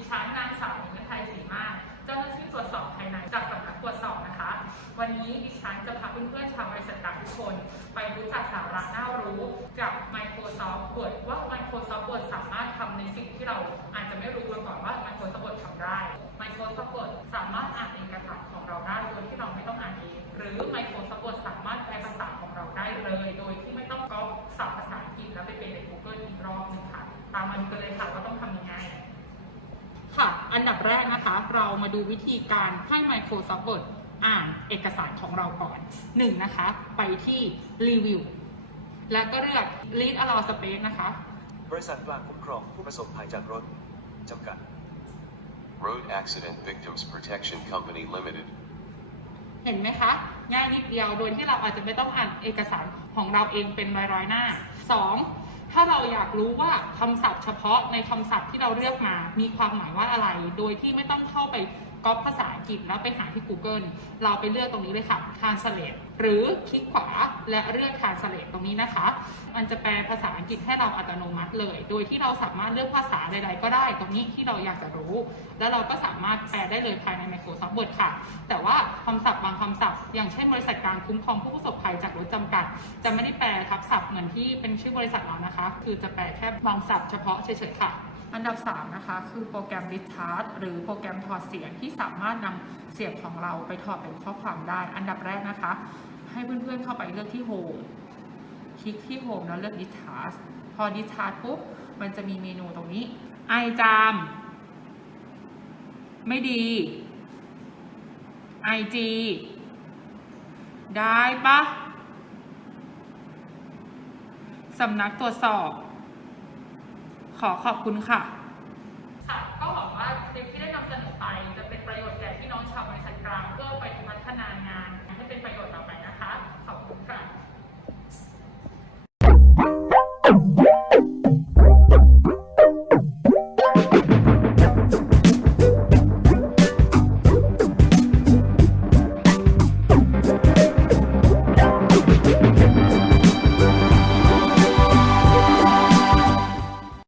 ดิฉันนางสาวนิทยศรีมาเจ้าหน้าที่ตรวจสอบภายในจากสำนักตรวจสอบนะคะ วันนี้ดิฉันจะพาเพื่อนๆชาวบริษัททุกคน ไปรู้จักสาระน่ารู้กับ Microsoft Word ว่า Microsoft Word สามารถทำในสิ่งที่เราอาจจะไม่รู้มาก่อนว่า Microsoft Word ทำได้ Microsoft Word สามารถอ่านเอกสารของเราได้โดยที่เราไม่ต้องอ่านเอง หรือ Microsoft Word สามารถแปลภาษาของเราได้เลย โดยที่ไม่ต้องก๊อปสับภาษาอังกฤษแล้วไปเป็นใน Google อีกรอบนึงค่ะ ตามมาดูกันเลยค่ะว่าต้องทำยังไง อันดับแรกนะคะ เรามาดูวิธีการให้ Microsoft Word อ่านเอกสารของเราก่อนหนึ่งนะคะ ไปที่รีวิวแล้วก็เลือก read allow space นะคะ บริษัทกลางคุ้มครองผู้ประสบภัยจากรถจำกัด Road Accident Victims Protection Company Limited. เห็นไหมคะ ง่ายนิดเดียวโดยที่เราอาจจะไม่ต้องอ่านเอกสารของเราเองเป็นร้อยๆหน้า 2. ถ้าเราอยากรู้ว่าคำศัพท์เฉพาะในคำศัพท์ที่เราเลือกมา มีความหมายว่าอะไร โดยที่ไม่ต้องเข้าไปก๊อปภาษาอังกฤษแล้วไปหาที่ Google เราไปเลือกตรงนี้เลยค่ะ Translate หรือคลิกขวาและเลือก Translate ตรงนี้นะคะ มันจะแปลภาษาอังกฤษให้เราอัตโนมัติเลย โดยที่เราสามารถเลือกภาษาใดๆก็ได้ ตรงนี้ที่เราอยากจะรู้ แล้วเราก็สามารถแปลได้เลยภายใน Microsoft Word ค่ะ แต่ว่าคำศัพท์บางคำศัพท์ อย่างเช่นบริษัทกลางคุ้มครองผู้ประสบภัยจากรถจำกัด จะไม่ได้แปลทับศัพท์เหมือนที่เป็นชื่อบริษัทเรานะคะ คือจะแปลแค่บางศัพท์เฉพาะเฉยๆค่ะอันดับ 3 นะคะ คือโปรแกรม d i s c a r d หรือโปรแกรมถอดเสียงที่สามารถนำเสียงของเราไปถอดเป็นข้อความได้ อันดับแรกนะคะให้เพื่อนๆเข้าไปเลือกที่ Home คลิกที่ Home แล้วเลือก Discharge พอ Discharge ปุ๊บมันจะมีเมนูตรงนี้ ไอจาม ไม่ดี IG ได้ปะสำนักตรวจสอบ ขอขอบคุณค่ะ ค่ะ ก็หวังว่าคลิปที่ได้นำเสนอ